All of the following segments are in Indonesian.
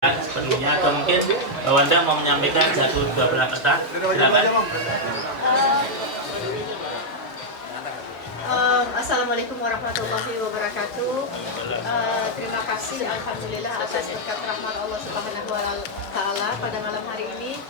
Sepertinya atau mungkin Wanda mau menyampaikan satu dua belah pesan, silakan. Assalamualaikum warahmatullahi wabarakatuh. Terima kasih alhamdulillah atas berkat rahmat Allah Subhanahu wa taala pada malam hari ini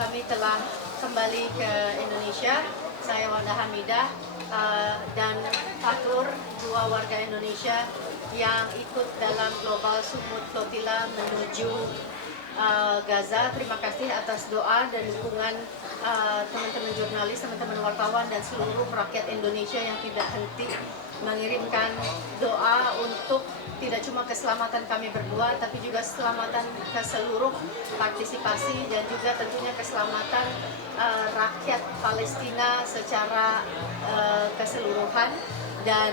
kami telah kembali ke Indonesia. Saya Wanda Hamidah dan Fatur, dua warga Indonesia yang ikut dalam Global Sumut Flotilla menuju Gaza. Terima kasih atas doa dan dukungan teman-teman jurnalis, teman-teman wartawan dan seluruh rakyat Indonesia yang tidak henti mengirimkan doa untuk tidak cuma keselamatan kami berdua, tapi juga keselamatan ke seluruh partisipasi dan juga tentunya keselamatan rakyat Palestina secara keseluruhan. Dan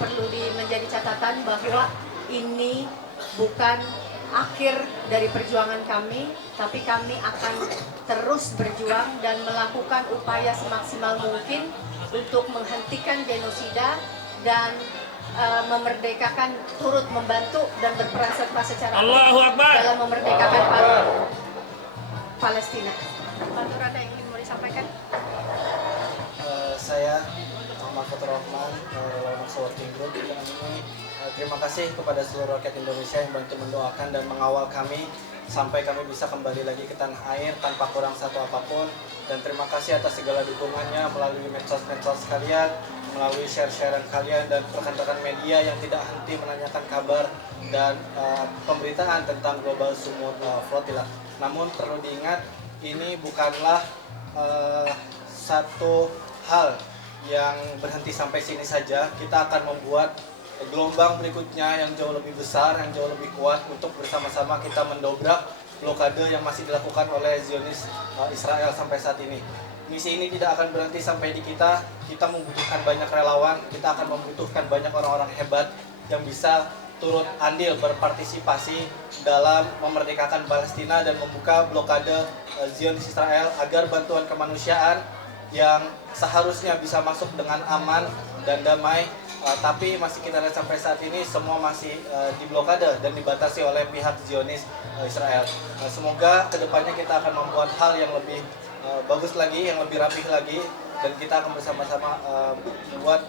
perlu menjadi catatan bahwa ini bukan akhir dari perjuangan kami, tapi kami akan terus berjuang dan melakukan upaya semaksimal mungkin untuk menghentikan genosida dan memerdekakan, turut membantu dan berperan serta secara dalam memerdekakan Palestina. Fatur, ada yang ingin mau disampaikan? Saya Muhammad Fatur Rahman, relawan Working Group. Terima kasih kepada seluruh rakyat Indonesia yang bantu mendoakan dan mengawal kami sampai kami bisa kembali lagi ke tanah air tanpa kurang satu apapun. Dan terima kasih atas segala dukungannya melalui medsos-medsos kalian, melalui share-sharean kalian dan rekan-rekan media yang tidak henti menanyakan kabar dan pemberitaan tentang Global Sumut Flotilla. Namun perlu diingat, ini bukanlah satu hal yang berhenti sampai sini saja. Kita akan membuat gelombang berikutnya yang jauh lebih besar, yang jauh lebih kuat untuk bersama-sama kita mendobrak blokade yang masih dilakukan oleh Zionis Israel sampai saat ini. Misi ini tidak akan berhenti sampai di kita. Kita membutuhkan banyak relawan, kita akan membutuhkan banyak orang-orang hebat yang bisa turut andil berpartisipasi dalam memerdekakan Palestina dan membuka blokade Zionis Israel agar bantuan kemanusiaan yang seharusnya bisa masuk dengan aman dan damai, tapi masih kita lihat sampai saat ini semua masih diblokade dan dibatasi oleh pihak Zionis Israel. Semoga kedepannya kita akan membuat hal yang lebih bagus lagi, yang lebih rapih lagi, dan kita akan bersama-sama membuat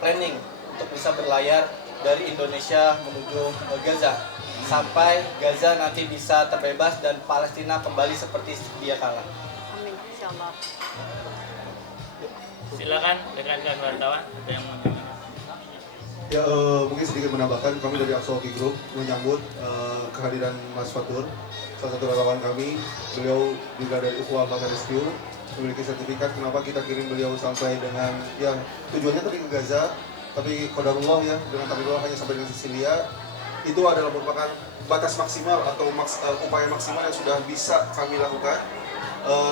planning untuk bisa berlayar dari Indonesia menuju Gaza sampai Gaza nanti bisa terbebas dan Palestina kembali seperti sedia kala. Amin, insyaallah. Silakan rekan-rekan wartawan, ada yang mau menyampaikan? Ya, mungkin sedikit menambahkan, kami dari Working Group menyambut kehadiran Mas Fatur, salah satu relawan kami. Beliau juga dari Ukhuwah Mata Rescue, memiliki sertifikat. Kenapa kita kirim beliau sampai dengan yang tujuannya tadi ke Gaza, tapi qadarullah ya, dengan takdirullah hanya sampai dengan Sisilia. Itu adalah merupakan batas maksimal atau upaya maksimal yang sudah bisa kami lakukan.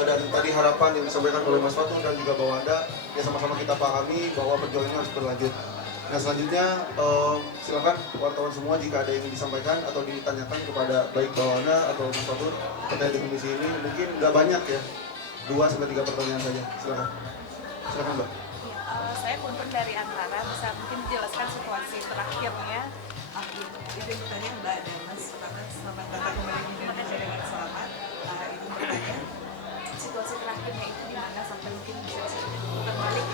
Dan tadi harapan yang disampaikan oleh Mas Fatur dan juga Mbak Wanda, ya sama-sama kita pahami bahwa perjuangan harus berlanjut. Nah selanjutnya silakan wartawan semua jika ada yang ingin disampaikan atau ditanyakan kepada baik Mbak Wanda atau Mas Fatur terkait dengan misi ini. Mungkin nggak banyak ya, 2-3 pertanyaan saja. Silakan Mbak. Saya Guntur dari Antara, bisa mungkin menjelaskan situasi terakhirnya. Itu bertanya Mbak dan Mas Rahmat, selamat datang kembali di Indonesia dengan selamat. Ibu bertanya, situasi terakhirnya itu di mana sampai mungkin bisa terbalik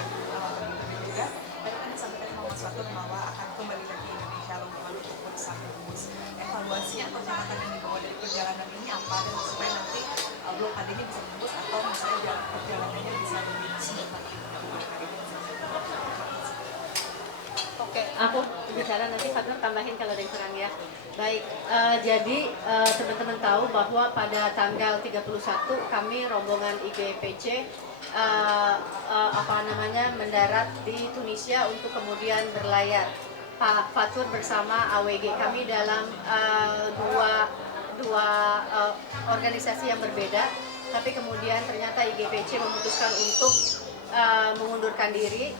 juga. Tadi kan disampaikan sama Mas Fatur bahwa akan kembali lagi Indonesia lalu untuk berusaha menembus. Evaluasi atau catatan yang dibawa dari perjalanan ini apa, dan supaya nanti blokadenya bisa menembus atau misalnya perjalanannya bisa lebih sebentar. Oke, aku bicara nanti Fatur tambahin kalau ada yang kurang ya. Baik, jadi teman-teman tahu bahwa pada tanggal 31 kami rombongan IGPC mendarat di Tunisia untuk kemudian berlayar. Pak Fatur bersama AWG kami dalam dua organisasi yang berbeda, tapi kemudian ternyata IGPC memutuskan untuk mengundurkan diri.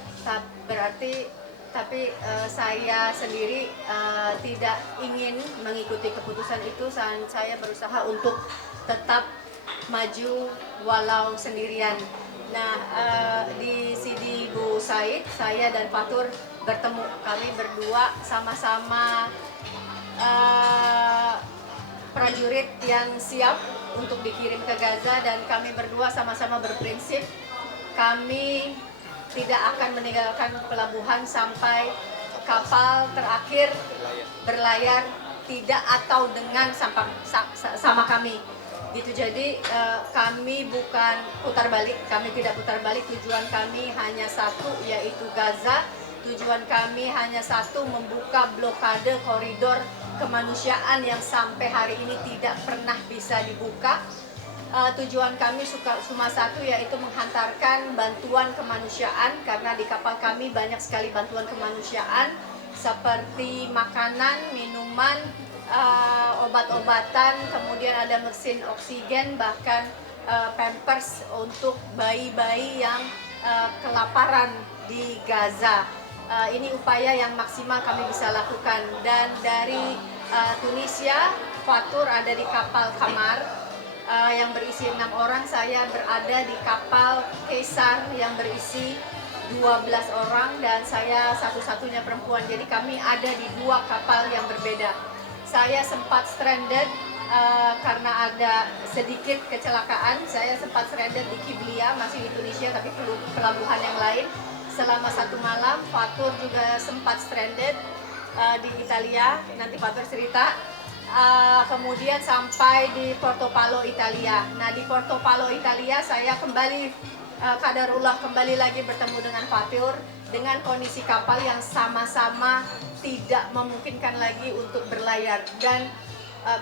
Tapi saya sendiri tidak ingin mengikuti keputusan itu. Saya berusaha untuk tetap maju walau sendirian. Nah, di Sidi Bu Said, saya dan Fatur bertemu. Kami berdua sama-sama prajurit yang siap untuk dikirim ke Gaza, dan kami berdua sama-sama berprinsip kami tidak akan meninggalkan pelabuhan sampai kapal terakhir berlayar tidak atau dengan sama kami gitu. Jadi kami bukan putar balik, kami tidak putar balik. Tujuan kami hanya satu, yaitu Gaza. Tujuan kami hanya satu, membuka blokade koridor kemanusiaan yang sampai hari ini tidak pernah bisa dibuka. Tujuan kami cuma satu, yaitu menghantarkan bantuan kemanusiaan, karena di kapal kami banyak sekali bantuan kemanusiaan seperti makanan, minuman, obat-obatan, kemudian ada mesin oksigen, bahkan pampers untuk bayi-bayi yang kelaparan di Gaza. Ini upaya yang maksimal kami bisa lakukan. Dan dari Tunisia, Fatur ada di kapal Kamar yang berisi 6 orang, saya berada di kapal Kaisar yang berisi 12 orang, dan saya satu-satunya perempuan. Jadi kami ada di 2 kapal yang berbeda. Saya sempat stranded karena ada sedikit kecelakaan. Saya sempat stranded di Kiblia, masih di Tunisia, tapi pelabuhan yang lain selama 1 malam. Fatur juga sempat stranded di Italia, nanti Fatur cerita. Kemudian sampai di Portopalo, Italia. Nah, di Portopalo, Italia saya kembali qadarullah kembali lagi bertemu dengan Fatur dengan kondisi kapal yang sama-sama tidak memungkinkan lagi untuk berlayar, dan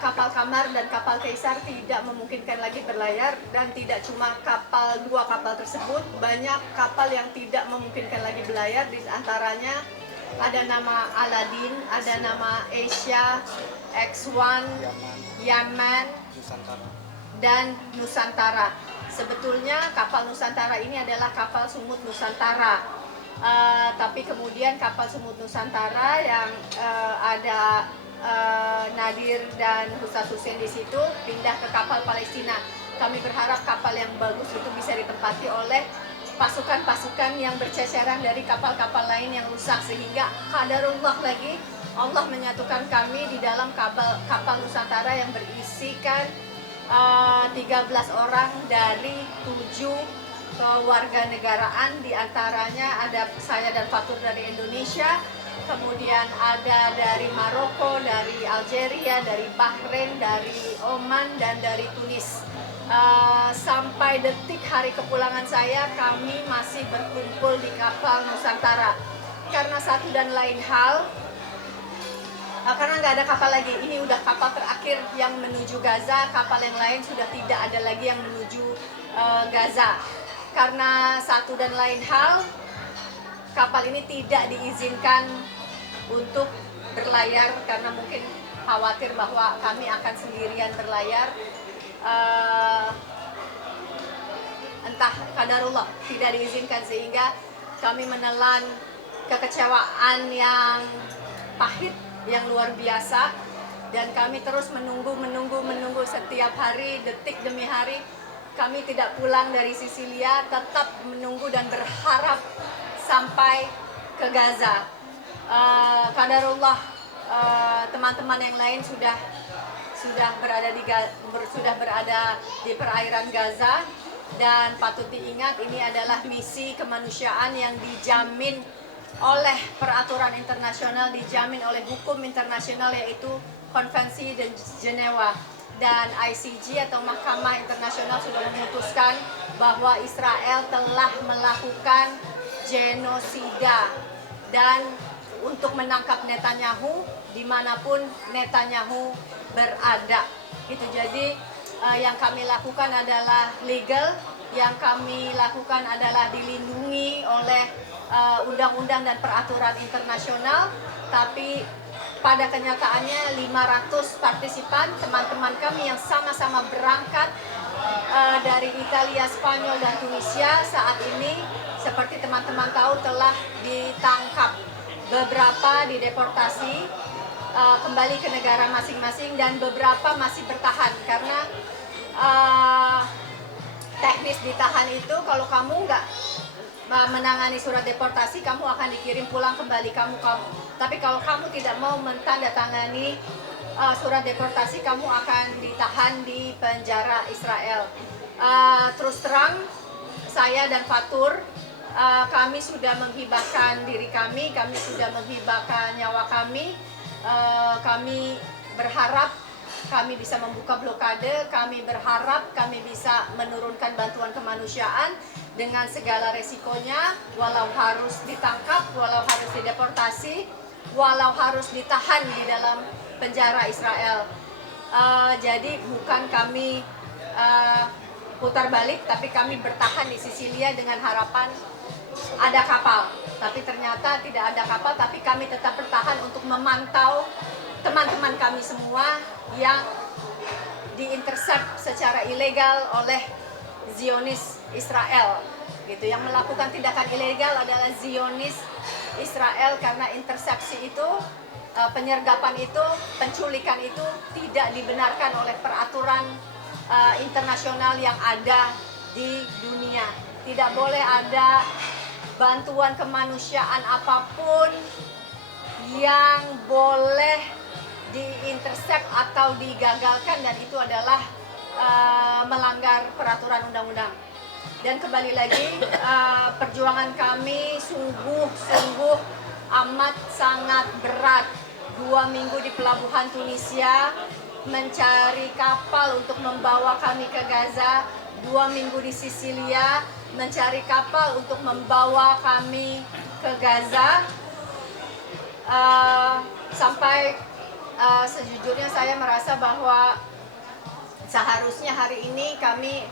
kapal Kamar dan kapal Kaisar tidak memungkinkan lagi berlayar. Dan tidak cuma 2 kapal tersebut, banyak kapal yang tidak memungkinkan lagi berlayar. Di antaranya ada nama Aladin, ada nama Asia, X1, Yaman, dan Nusantara. Sebetulnya kapal Nusantara ini adalah kapal Sumut Nusantara, tapi kemudian kapal Sumut Nusantara yang ada Nadir dan Ustaz Hussein di situ pindah ke kapal Palestina. Kami berharap kapal yang bagus itu bisa ditempati oleh pasukan-pasukan yang berceceran dari kapal-kapal lain yang rusak, sehingga qadarullah lagi Allah menyatukan kami di dalam kapal Nusantara yang berisikan 13 orang dari 7 kewarganegaraan. Di antaranya ada saya dan Fatur dari Indonesia, kemudian ada dari Maroko, dari Algeria, dari Bahrain, dari Oman, dan dari Tunis. Sampai detik hari kepulangan saya, kami masih berkumpul di kapal Nusantara. Karena satu dan lain hal, karena nggak ada kapal lagi, ini udah kapal terakhir yang menuju Gaza, kapal yang lain sudah tidak ada lagi yang menuju Gaza. Karena satu dan lain hal, kapal ini tidak diizinkan untuk berlayar, karena mungkin khawatir bahwa kami akan sendirian berlayar. Entah qadarullah tidak diizinkan, sehingga kami menelan kekecewaan yang pahit, yang luar biasa, dan kami terus menunggu setiap hari, detik demi hari. Kami tidak pulang dari Sisilia, tetap menunggu dan berharap sampai ke Gaza. Qadarullah, teman-teman yang lain sudah berada di perairan Gaza, dan patut diingat ini adalah misi kemanusiaan yang dijamin oleh peraturan internasional, dijamin oleh hukum internasional, yaitu Konvensi Jenewa. Dan ICJ atau Mahkamah Internasional sudah memutuskan bahwa Israel telah melakukan genosida, dan untuk menangkap Netanyahu dimanapun Netanyahu berada. Gitu. Jadi yang kami lakukan adalah legal, yang kami lakukan adalah dilindungi oleh undang-undang dan peraturan internasional. Tapi pada kenyataannya 500 partisipan, teman-teman kami yang sama-sama berangkat dari Italia, Spanyol, dan Tunisia saat ini, seperti teman-teman tahu, telah ditangkap. Beberapa dideportasi kembali ke negara masing-masing, dan beberapa masih bertahan karena teknis ditahan itu, kalau kamu nggak menangani surat deportasi, kamu akan dikirim pulang kembali kamu. Tapi kalau kamu tidak mau menandatangani surat deportasi, kamu akan ditahan di penjara Israel. Terus terang, saya dan Fatur, kami sudah menghibahkan diri kami sudah menghibahkan nyawa kami. Kami berharap kami bisa membuka blokade, kami berharap kami bisa menurunkan bantuan kemanusiaan dengan segala resikonya, walau harus ditangkap, walau harus dideportasi, walau harus ditahan di dalam penjara Israel. Jadi bukan kami putar balik, tapi kami bertahan di Sisilia dengan harapan ada kapal. Tapi ternyata tidak ada kapal, tapi kami tetap bertahan untuk memantau teman-teman kami semua yang diintercept secara ilegal oleh Zionis Israel. Gitu. Yang melakukan tindakan ilegal adalah Zionis Israel, karena intersepsi itu, penyergapan itu, penculikan itu tidak dibenarkan oleh peraturan internasional yang ada di dunia. Tidak boleh ada bantuan kemanusiaan apapun yang boleh diintercept atau digagalkan, dan itu adalah melanggar peraturan undang-undang. Dan kembali lagi, perjuangan kami sungguh amat sangat berat. 2 minggu di pelabuhan Tunisia mencari kapal untuk membawa kami ke Gaza, 2 minggu di Sisilia mencari kapal untuk membawa kami ke Gaza, sampai sejujurnya saya merasa bahwa seharusnya hari ini kami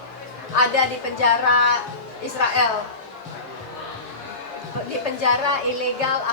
ada di penjara Israel, di penjara ilegal